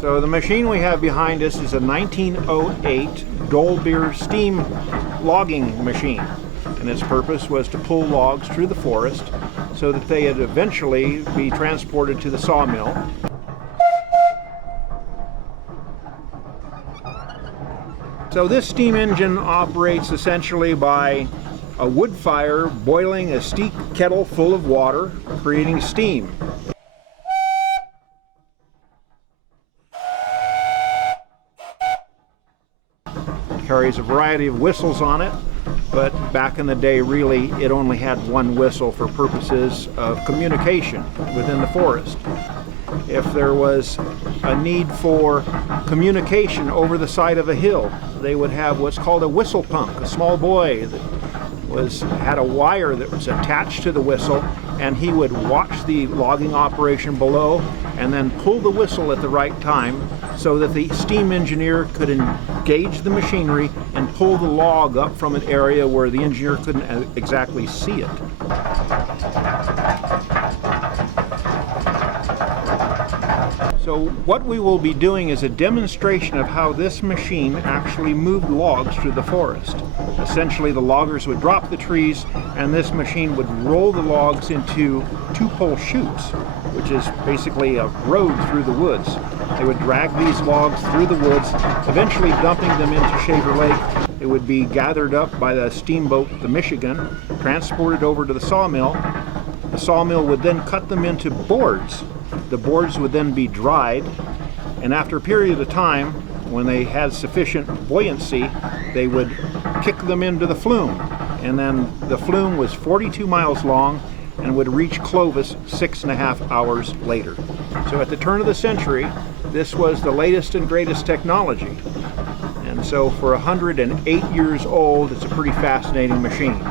So the machine we have behind us is a 1908 Dolbeer steam logging machine, and its purpose was to pull logs through the forest so that they would eventually be transported to the sawmill. So this steam engine operates essentially by a wood fire boiling a steep kettle full of water, creating steam. It carries a variety of whistles on it, but back in the day really it only had one whistle for purposes of communication within the forest. If there was a need for communication over the side of a hill, they would have what's called a whistle punk, a small boy that had a wire that was attached to the whistle, and he would watch the logging operation below and then pull the whistle at the right time so that the steam engineer could engage the machinery and pull the log up from an area where the engineer couldn't exactly see it. So what we will be doing is a demonstration of how this machine actually moved logs through the forest. Essentially, the loggers would drop the trees and this machine would roll the logs into two-pole chutes, which is basically a road through the woods. They would drag these logs through the woods, eventually dumping them into Shaver Lake. It would be gathered up by the steamboat, the Michigan, transported over to the sawmill. The sawmill would then cut them into boards. The boards would then be dried, and after a period of time, when they had sufficient buoyancy, they would kick them into the flume. And then the flume was 42 miles long and would reach Clovis 6.5 hours later. So at the turn of the century, this was the latest and greatest technology. And so for 108 years old, it's a pretty fascinating machine.